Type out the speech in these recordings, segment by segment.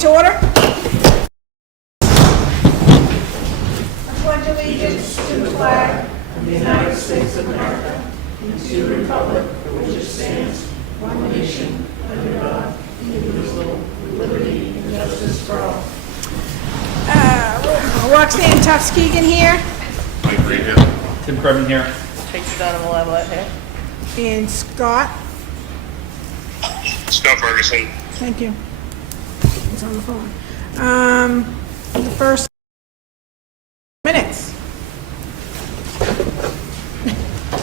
to order. I pledge allegiance to the flag of the United States of America and to the republic for which it stands, one nation, under God, indivisible, with liberty and justice for all. Roxanne Tufts-Keegan here. Mike Green here. Tim Kreben here. Tracy Donovan Levelette here. And Scott. Scott Ferguson. Thank you. He's on the phone. The first minutes.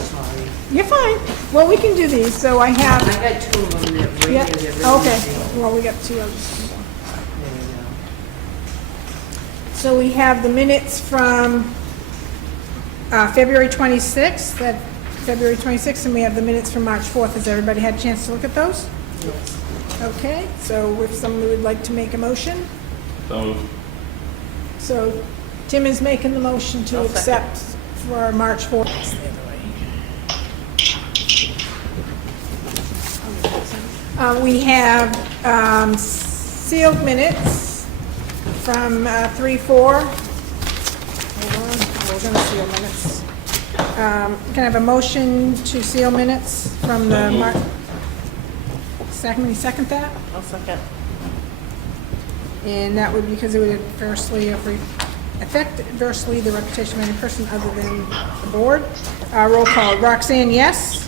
Sorry. You're fine. Well, we can do these. So I have. I got two of them there. Right Yeah. here, they're really Okay. easy. Well, we got two others. There you go. So we have the minutes from February 26th, and we have the minutes from March 4th. Has everybody had a chance to look at those? Yes. Okay, so if somebody would like to make a motion. So So Tim is making the motion to I'll second. accept for March 4th. We have sealed minutes from 3/4. Hold on, we're gonna seal minutes. Can I have a motion to seal minutes from the March? Second, second that? I'll second. And that would, because it would affect adversely the reputation of any person other than the board. Roll call. Roxanne, yes?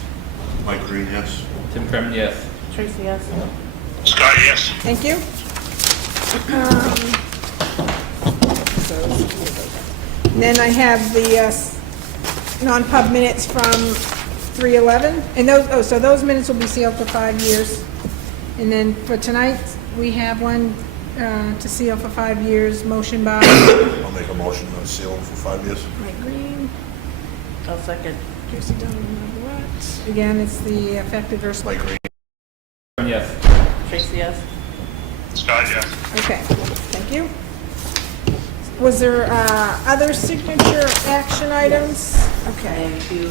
Mike Green, yes. Tim Kreben, yes. Tracy, yes. Scott, yes. Thank you. And then I have the non-pub minutes from 3/11. And those, so those minutes will be sealed for 5 years. And then for tonight, we have one to seal for 5 years, motion by I'll make a motion to seal them for 5 years. Mike Green, I'll second. Tracy Donovan Levelette. Again, it's the affected versus. Mike Green. Yes. Tracy, yes. Scott, yes. Okay, thank you. Was there other signature action items? I Okay. have two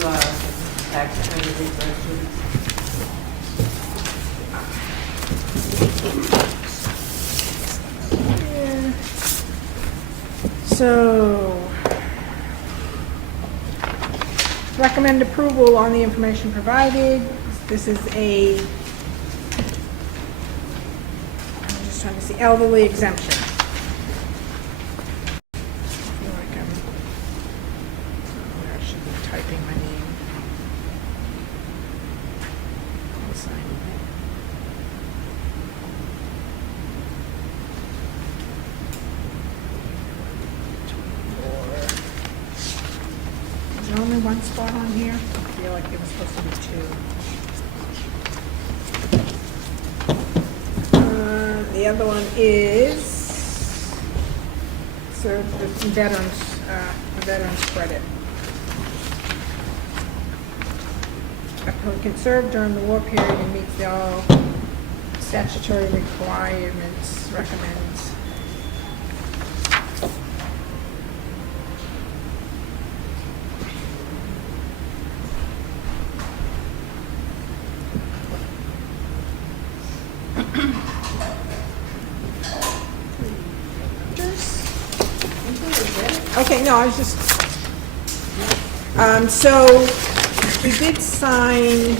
tax resolutions. Yeah. So, recommend approval on the information provided. This is I'm just trying to see, elderly exemption. I feel like I should be typing my name. I'll sign it. Is there only one spot on here? I feel like there was supposed to be two. The other one is, so the veterans credit. Who can serve during the war period and meets all statutory requirements, recommends. Okay, no, I was just, so we did sign,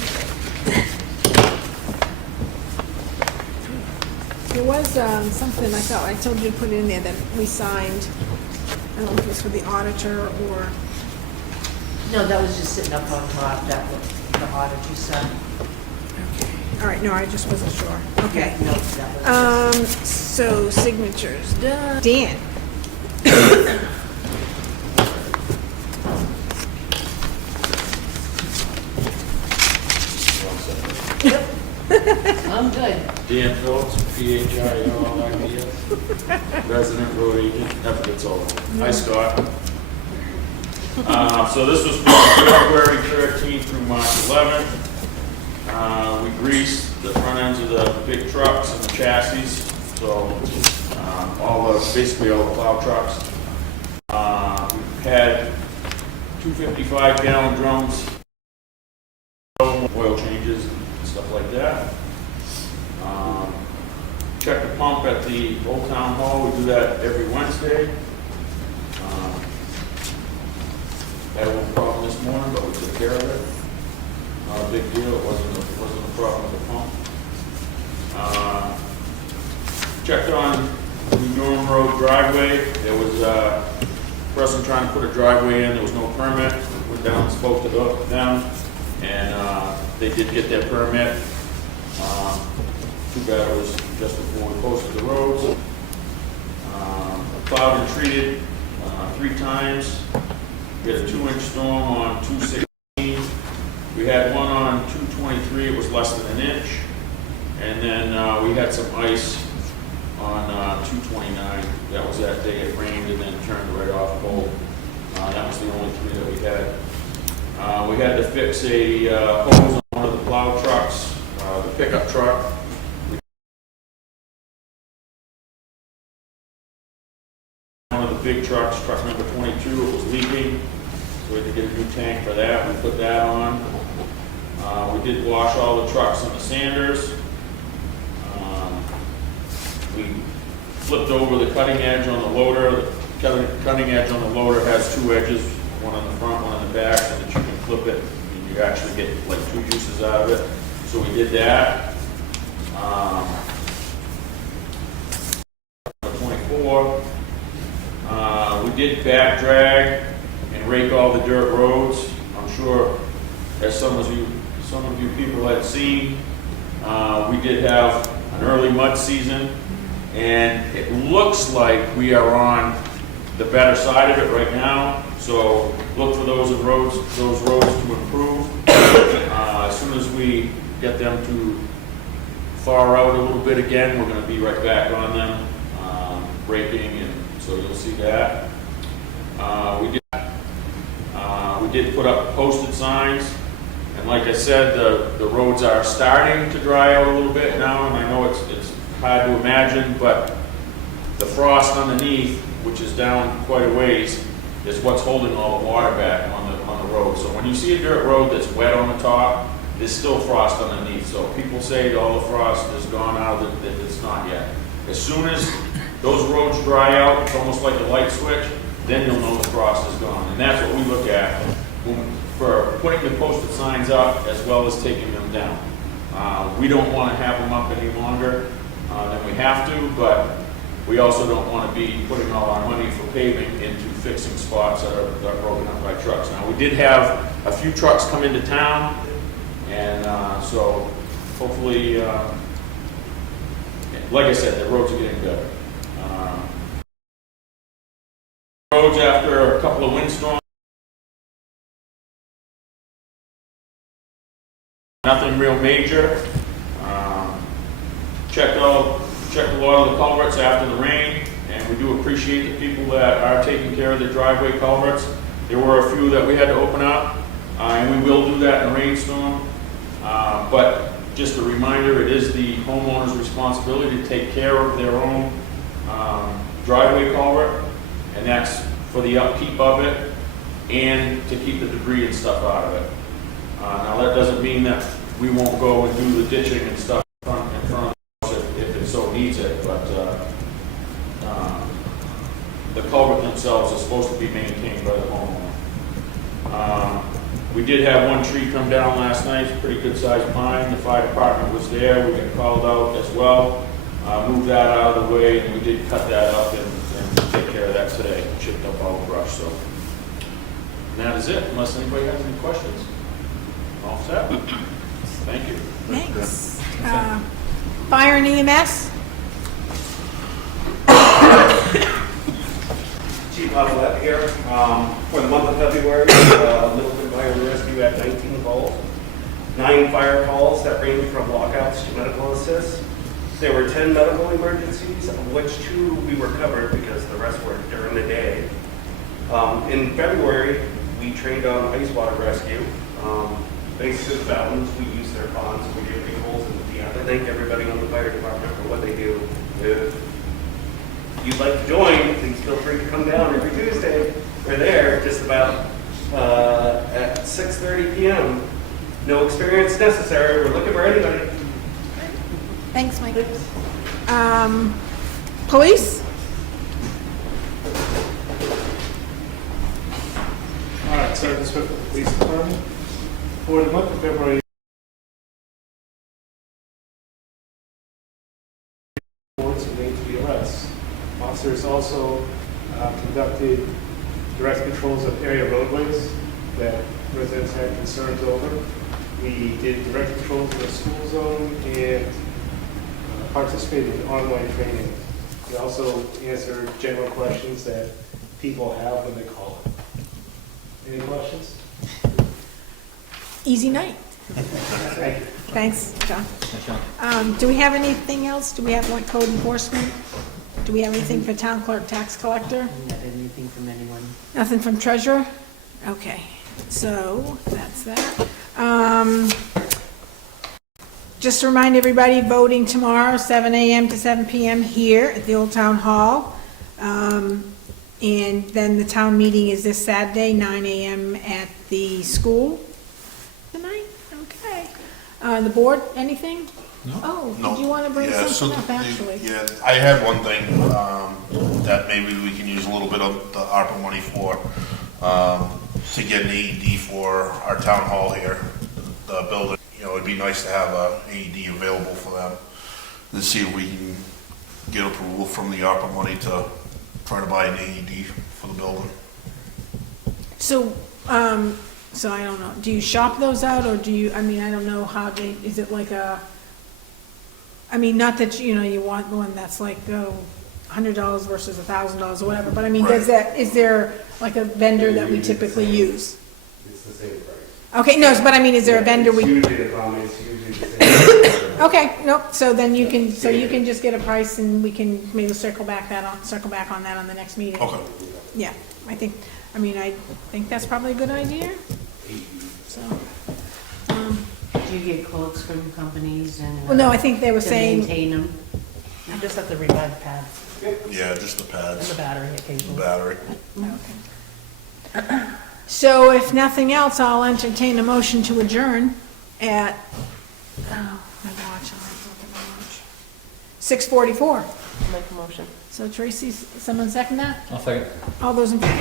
there was something I thought, I told you to put in there that we signed, I don't know if it was for the auditor or, No, that was just sitting up on top, that was the auditor signed. all right, no, I just wasn't sure. Okay. No, that was. So signatures, done. Dan? I'm good. Dan Phillips, PHILLIPS, resident road agent, Everett's all. Hi, Scott. So this was from February 13th through March 11th. We greased the front ends of the big trucks and the chassis, so basically all the plow trucks. We had 255-gallon drums, oil changes and stuff like that. check the pump at the Old Town Hall. We do that every Wednesday. Had a little problem this morning, but we took care of it. Not a big deal. It wasn't a problem with the pump. Checked on the Norm Road driveway. There was a person trying to put a driveway in. There was no permit. Went down and spoke to them, and they did get their permit. Too bad it was just before we posted the roads. Plowed and treated 3 times. We had a 2-inch storm on 2/16. We had one on 2/23. It was less than an inch. And then we had some ice on 2/29. That was that day it rained and then turned right off cold. That was the only 3 that we had. We had to fix a hose on one of the plow trucks, the pickup truck. One of the big trucks, truck number 22, it was leaking. So we had to get a new tank for that. We put that on. We did wash all the trucks in the sanders. We flipped over the cutting edge on the loader. The cutting edge on the loader has 2 edges, one on the front, one on the back, so that you can flip it and you actually get like 2 juices out of it. So we did that. 24. We did back drag and rake all the dirt roads. I'm sure, as some of you people had seen, we did have an early mud season, and it looks like we are on the better side of it right now. So look for those roads to improve. As soon as we get them to thaw out a little bit again, we're going to be right back on them, braking, and so you'll see that. We did put up posted signs, and like I said, the roads are starting to dry out a little bit now, and I know it's hard to imagine, but the frost underneath, which is down quite a ways, is what's holding all the water back on the road. So when you see a dirt road that's wet on the top, there's still frost underneath. So people say all the frost is gone out, that it's not yet. As soon as those roads dry out, it's almost like a light switch, then you'll know the frost is gone. And that's what we look at for putting the posted signs up as well as taking them down. We don't want to have them up any longer than we have to, but we also don't want to be putting all our money for paving into fixing spots that are broken up by trucks. Now, we did have a few trucks come into town, and so hopefully, like I said, the roads are getting better. Roads after a couple of windstorms, nothing real major. Checked a lot of the culverts after the rain, and we do appreciate the people that are taking care of the driveway culverts. There were a few that we had to open up, and we will do that in a rainstorm. But just a reminder, it is the homeowner's responsibility to take care of their own driveway culvert, and that's for the upkeep of it and to keep the debris and stuff out of it. Now, that doesn't mean that we won't go and do the ditching and stuff in front of the house if it so needs it, but the culvert themselves are supposed to be maintained by the homeowner. We did have one tree come down last night, it's a pretty good sized pine. The fire department was there, we got called out as well. Moved that out of the way, and we did cut that up and take care of that today. Chipped up all the brush, so. And that is it, unless anybody has any questions. All set? Thank you. Thanks. Fire and EMS? Chief Hofflet here. For the month of February, Middleton Fire and Rescue had 19 calls. 9 fire calls that ranged from walkouts to medical assist. There were 10 medical emergencies, of which 2 we were covered because the rest were during the day. In February, we trained on ice water rescue. Basically, the fountains, we use their ponds, we get big holes in the deep. I thank everybody on the fire department for what they do. If you'd like to join, please feel free to come down every Tuesday. We're there just about at 6:30 p.m. No experience necessary. We're looking for anybody. Thanks, Mike. Police? All right, so this with the police department. For the month of February, reports and made to the arrests. Officers also conducted direct controls of area roadways that residents had concerns over. We did direct controls of the school zone and participated in online training. We also answered general questions that people have when they call it. Any questions? Easy night. Thank you. Thanks, John. Thanks, John. Do we have anything else? Do we have like code enforcement? Do we have anything for town clerk, tax collector? Not anything from anyone. Nothing from treasurer? Okay, so that's that. Just to remind everybody, voting tomorrow, 7 a.m. to 7 p.m. here at the Old Town Hall. And then the town meeting is this Saturday, 9 a.m. at the school tonight? Okay. The board, anything? No. Oh, No. did you want to bring Yeah, something so up, actually? Yeah, I had one thing, that maybe we can use a little bit of the ARPA money for, to get an AED for our town hall here, the building. You know, it'd be nice to have a AED available for them, to see if we can get approval from the ARPA money to try to buy an AED for the building. So, so I don't know, do you shop those out, or do you, I mean, I don't know how they, is it like a, I mean, not that, you know, you want one that's like, $100 versus $1,000 or whatever, but I mean, does Right. that, is there like a vendor that we typically use? It's the same price. Okay, no, but I mean, is there a vendor It's we, usually the common, it's usually the same. okay, nope, so then you can, so you can just get a price and we can maybe circle back on that on the next meeting. Okay. Yeah, I think that's probably a good idea, so. Do you get quotes from companies and? Well, no, I think they were to saying, maintain them? You just have to revive the pads Yeah, just the and pads, the battery the occasionally. battery. so if nothing else, I'll entertain a motion to adjourn at, oh, my watch, I'll have to look at my watch. 6:44. Make a motion. So Tracy, someone second that? I'll second. All those in favor?